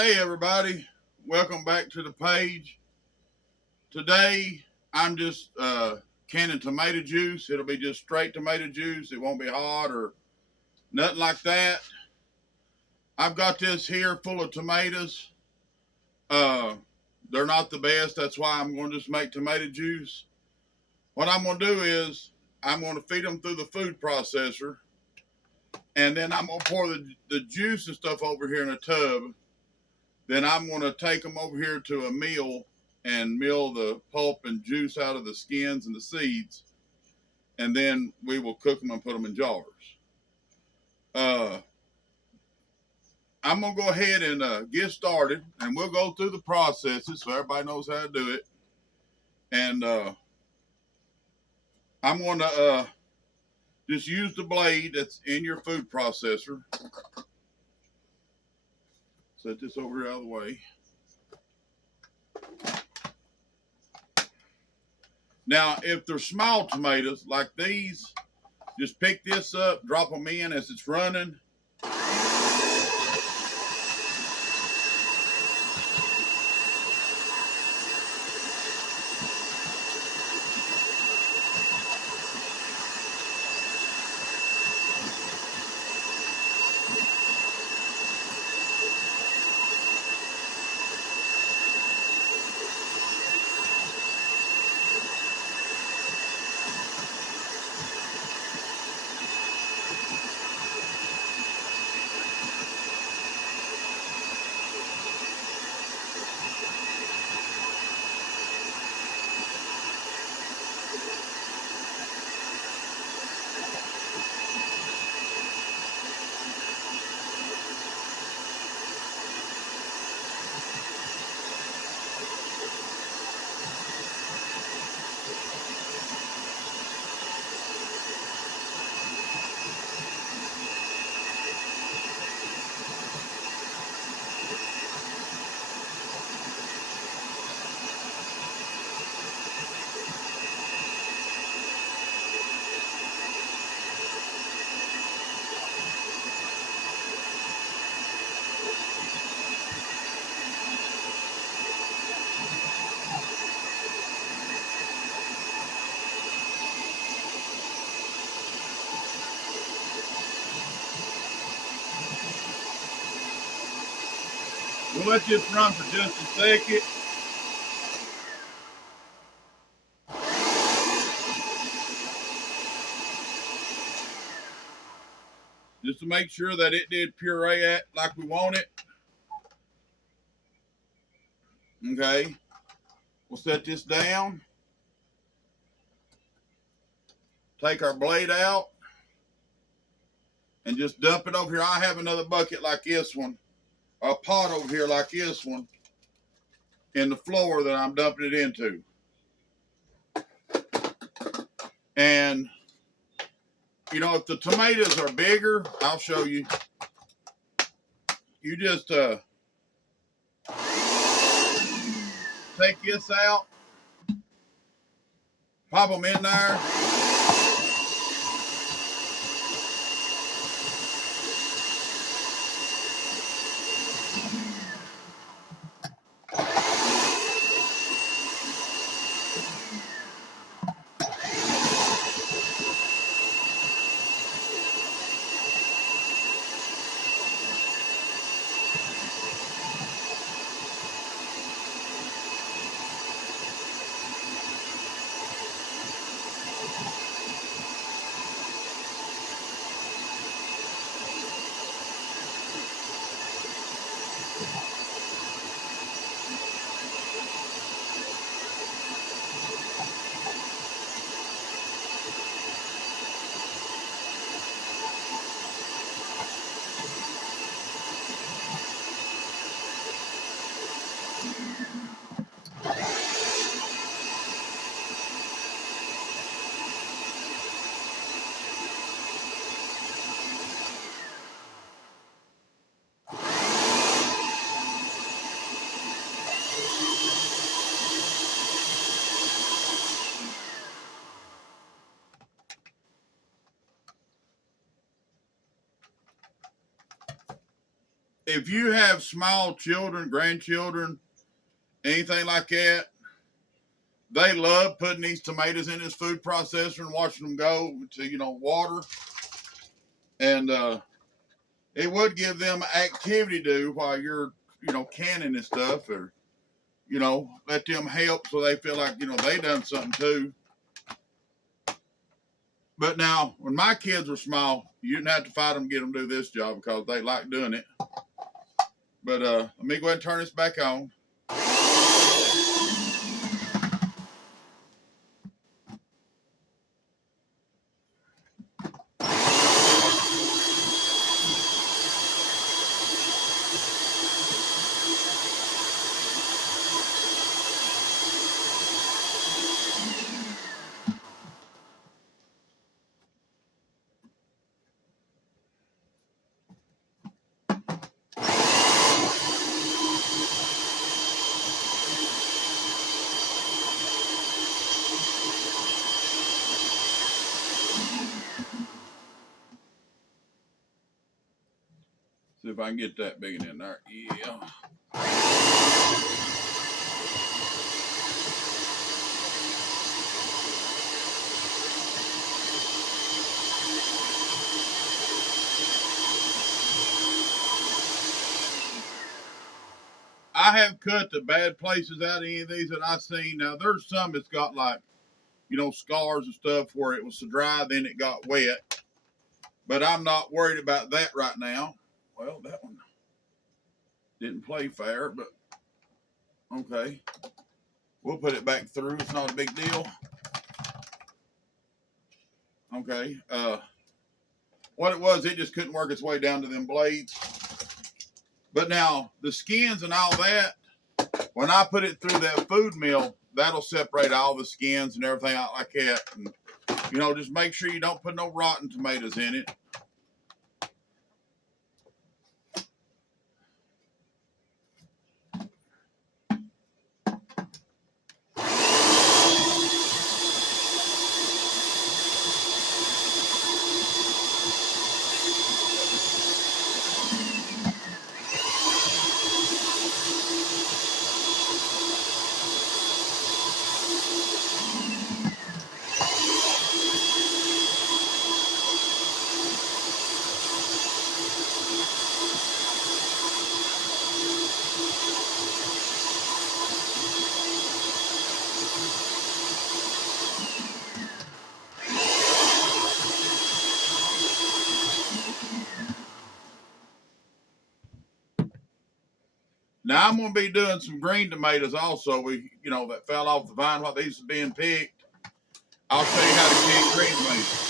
Hey everybody, welcome back to the page. Today I'm just canning tomato juice. It'll be just straight tomato juice. It won't be hot or nothing like that. I've got this here full of tomatoes. Uh, they're not the best. That's why I'm going to just make tomato juice. What I'm going to do is I'm going to feed them through the food processor, and then I'm going to pour the juice and stuff over here in a tub. Then I'm going to take them over here to a mill and mill the pulp and juice out of the skins and the seeds. And then we will cook them and put them in jars. Uh, I'm going to go ahead and get started, and we'll go through the processes so everybody knows how to do it. And I'm going to just use the blade that's in your food processor. Set this over here out of the way. Now, if they're small tomatoes like these, just pick this up, drop them in as it's running. We'll let this run for just a second. Just to make sure that it did puree it like we want it. Okay. We'll set this down. Take our blade out. And just dump it over here. I have another bucket like this one. A pot over here like this one. In the floor that I'm dumping it into. And, you know, if the tomatoes are bigger, I'll show you. You just take this out. Pop them in there. if you have small children, grandchildren, anything like that, they love putting these tomatoes in this food processor and watching them go to, water. And it would give them activity to do while you're, canning and stuff, or, let them help so they feel like, they done something too. But now, when my kids were small, you didn't have to fight them to get them to do this job because they like doing it. But let me go ahead and turn this back on. See if I can get that big in there. Yeah. I have cut the bad places out of any of these that I've seen. Now, there's some that's got like, scars and stuff where it was so dry, then it got wet. But I'm not worried about that right now. Well, that one didn't play fair, but okay. We'll put it back through. It's not a big deal. Okay. What it was, it just couldn't work its way down to them blades. But now, the skins and all that, when I put it through that food mill, that'll separate all the skins and everything out like that. And, just make sure you don't put no rotten tomatoes in it. Now I'm going to be doing some green tomatoes also. That fell off the vine while these are being picked. I'll show you how to pick green tomatoes.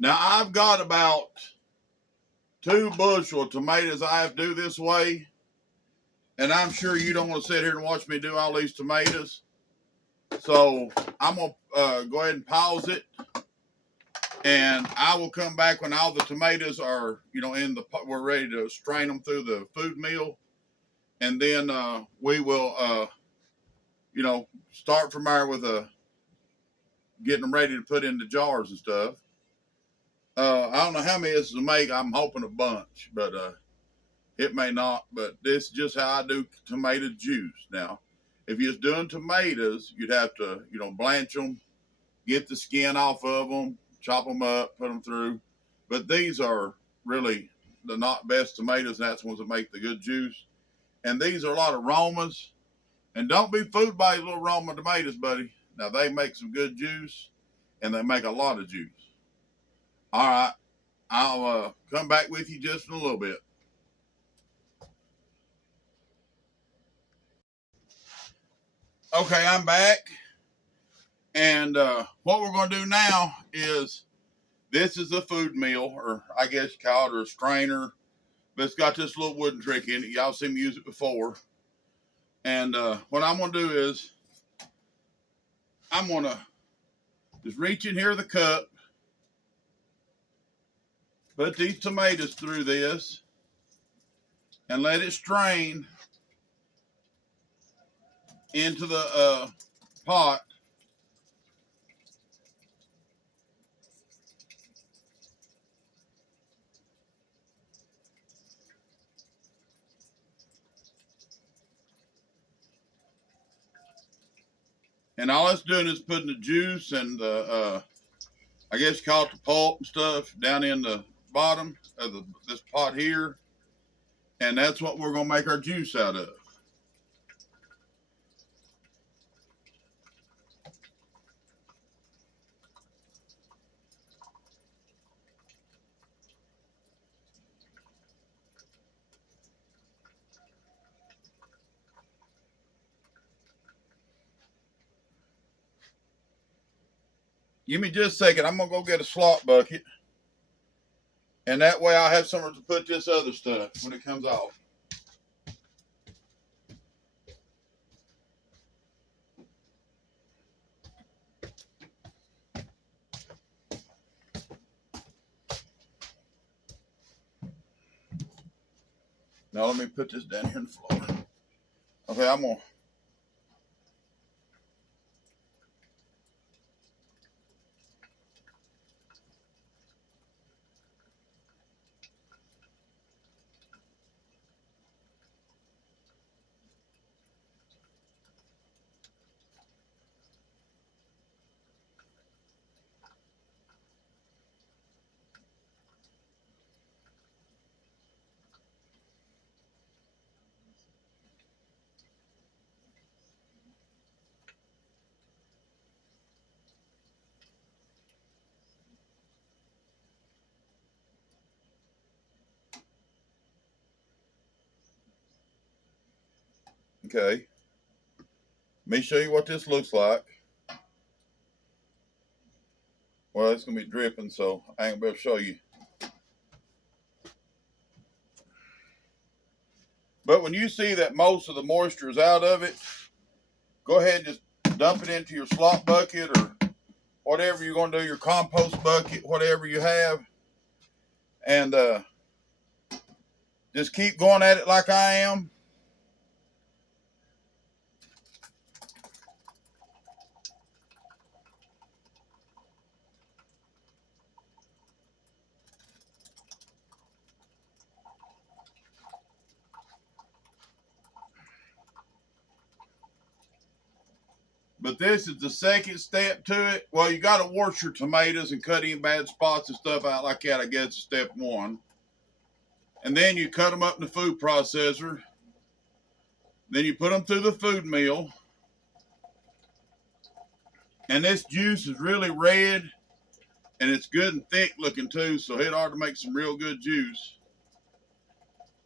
Now I've got about 2 bushel of tomatoes I have to do this way. And I'm sure you don't want to sit here and watch me do all these tomatoes. So I'm going to go ahead and pause it. And I will come back when all the tomatoes are, we're ready to strain them through the food mill. and then we will, start from there with getting them ready to put in the jars and stuff. I don't know how many this will make. I'm hoping a bunch, but it may not. But this is just how I do tomato juice. Now, if you're doing tomatoes, you'd have to, blanch them, get the skin off of them, chop them up, put them through. But these are really the not best tomatoes, and that's the ones that make the good juice. And these are a lot of Romas. And don't be fooled by these little Roma tomatoes, buddy. Now, they make some good juice, and they make a lot of juice. All right. I'll come back with you just in a little bit. Okay, I'm back. And what we're going to do now is this is a food mill, or I guess you call it, or a strainer. But it's got this little wooden trick in it. Y'all seen me use it before. And what I'm going to do is I'm going to just reach in here the cup, put these tomatoes through this, and let it strain into the pot. And all it's doing is putting the juice and the, I guess you call it the pulp and stuff, down in the bottom of this pot here. And that's what we're going to make our juice out of. Give me just a second. I'm going to go get a slop bucket. And that way I'll have somewhere to put this other stuff when it comes off. Now let me put this down here on the floor. Okay, I'm going to. Okay. Let me show you what this looks like. Well, it's going to be dripping, so I ain't going to be able to show you. But when you see that most of the moisture is out of it, go ahead and just dump it into your slop bucket or whatever you're going to do, your compost bucket, whatever you have. And just keep going at it like I am. But this is the second step to it. Well, you got to wash your tomatoes and cut any bad spots and stuff out like that. I guess is step one. And then you cut them up in the food processor. Then you put them through the food mill. And this juice is really red. And it's good and thick looking too. So it ought to make some real good juice.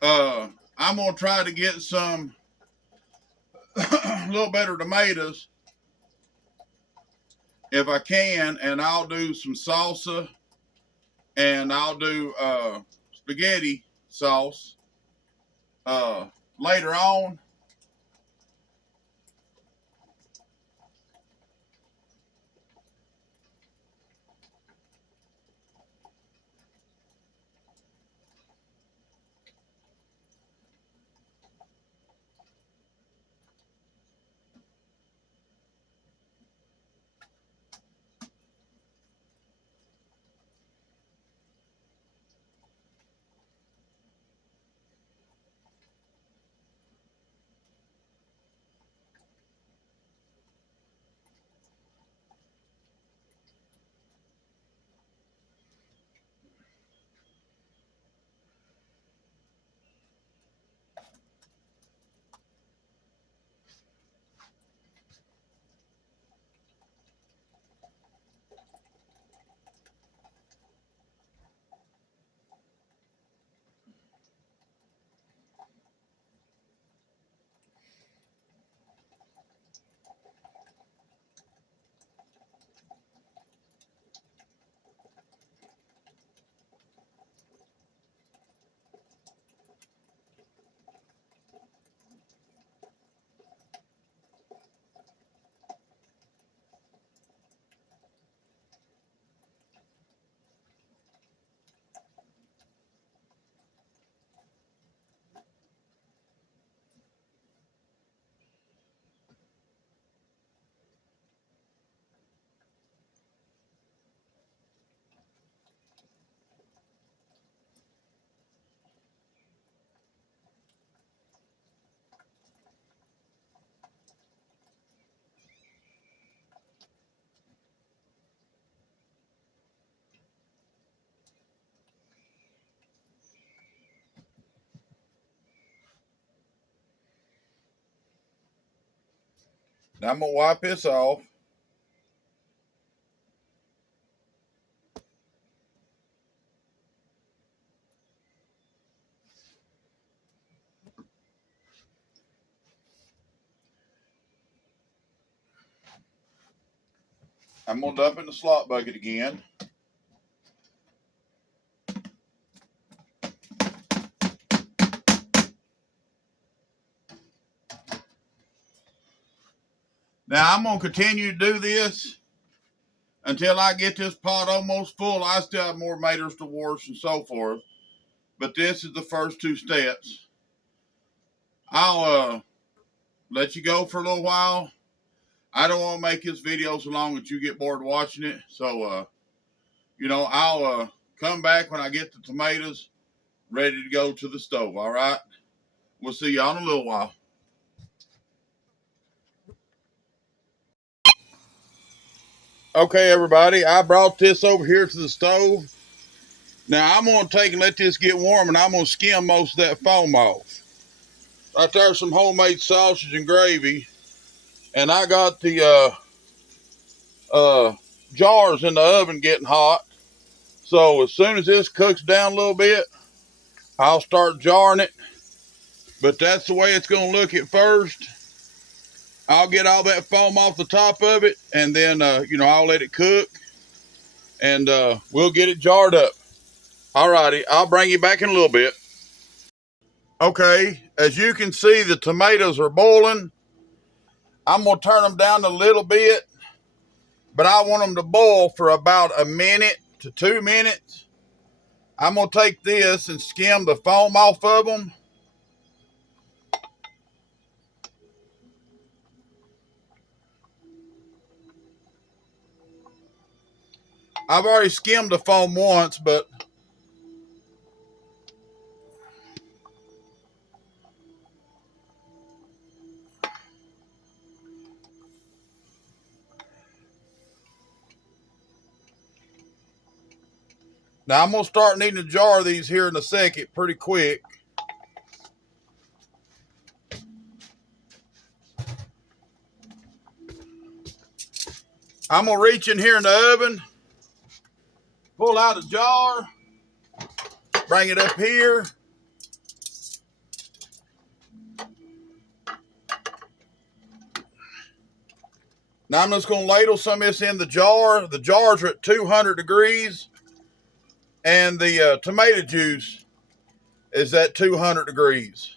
I'm going to try to get some a little better tomatoes if I can, and I'll do some salsa, and I'll do spaghetti sauce later on. Now I'm gonna wipe this off. I'm gonna dump in the slot bucket again. Now I'm gonna continue to do this until I get this pot almost full. I still have more tomatoes to wash and so forth, but this is the first two steps. I'll let you go for a little while. I don't want to make this video so long that you get bored watching it. So, I'll come back when I get the tomatoes ready to go to the stove. All right. We'll see y'all in a little while. Okay, everybody. I brought this over here to the stove. Now, I'm going to take and let this get warm, and I'm going to skim most of that foam off. Right there's some homemade sausage and gravy. And I got the jars in the oven getting hot. So as soon as this cooks down a little bit, I'll start jarring it. But that's the way it's going to look at first. I'll get all that foam off the top of it, and then, I'll let it cook, and we'll get it jarred up. Alrighty, I'll bring you back in a little bit. Okay, as you can see, the tomatoes are boiling. I'm going to turn them down a little bit, but I want them to boil for about a minute to 2 minutes. I'm going to take this and skim the foam off of them. I've already skimmed the foam once, but now I'm going to start needing to jar these here in a second pretty quick. I'm going to reach in here in the oven, pull out a jar, bring it up here. Now I'm just going to ladle some of this in the jar. The jars are at 200 degrees, and the tomato juice is at 200 degrees.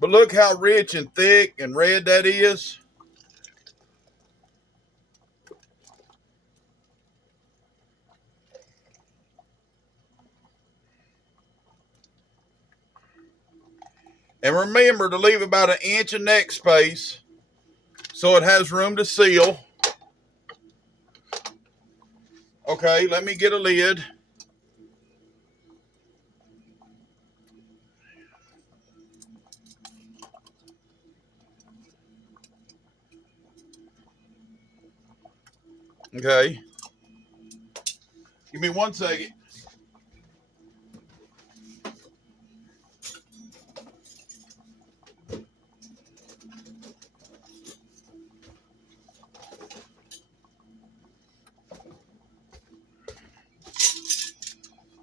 But look how rich and thick and red that is. And remember to leave about 1 inch of neck space so it has room to seal. Okay, let me get a lid. Okay. Give me 1 second.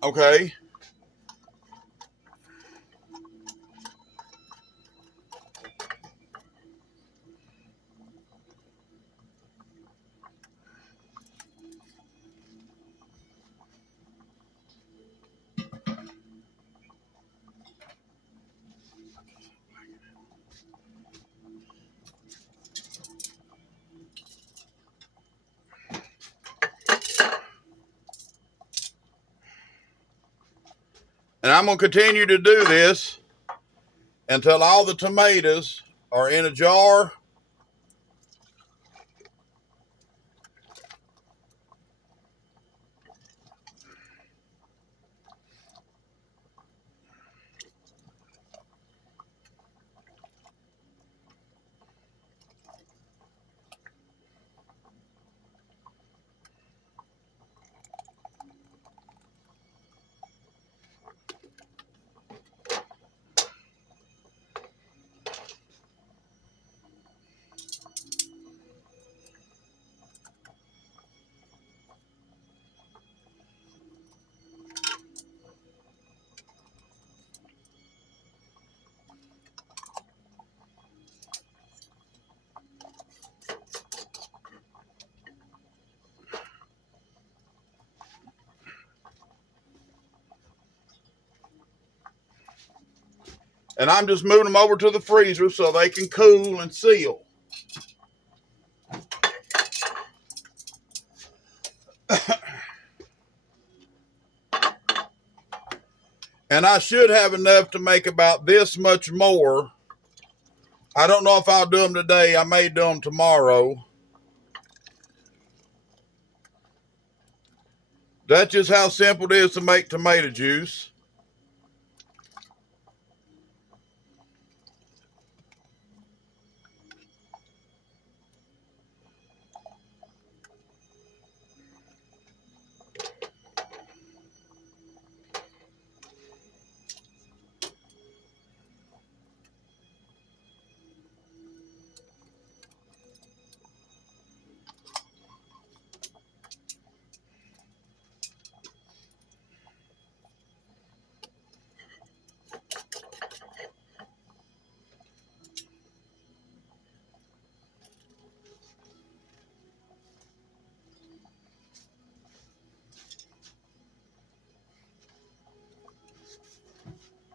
Okay. And I'm going to continue to do this until all the tomatoes are in a jar. And I'm just moving them over to the freezer so they can cool and seal. And I should have enough to make about this much more. I don't know if I'll do them today. I may do them tomorrow. That's just how simple it is to make tomato juice.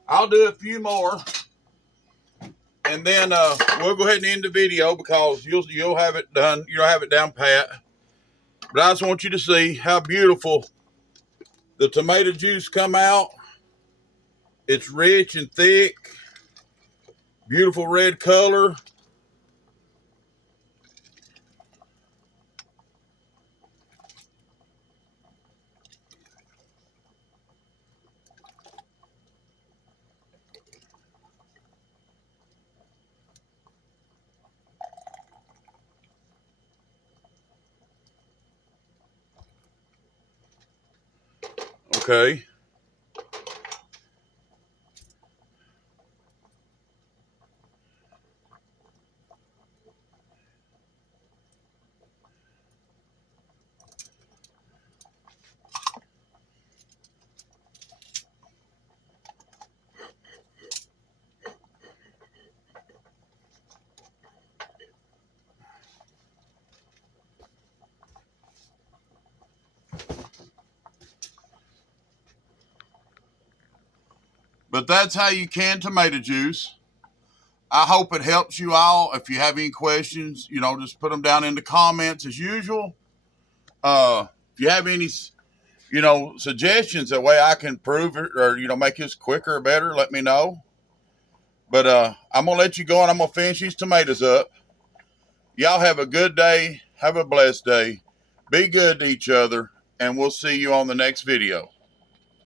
I'll do a few more, and then we'll go ahead and end the video because you'll have it done. You'll have it down pat. But I just want you to see how beautiful the tomato juice come out. It's rich and thick, beautiful red color. Okay. But that's how you can tomato juice. I hope it helps you all. If you have any questions, just put them down in the comments as usual. If you have any, suggestions that way I can improve it or, make this quicker or better, let me know. But I'm going to let you go and I'm going to finish these tomatoes up. Y'all have a good day. Have a blessed day. Be good to each other. And we'll see you on the next video.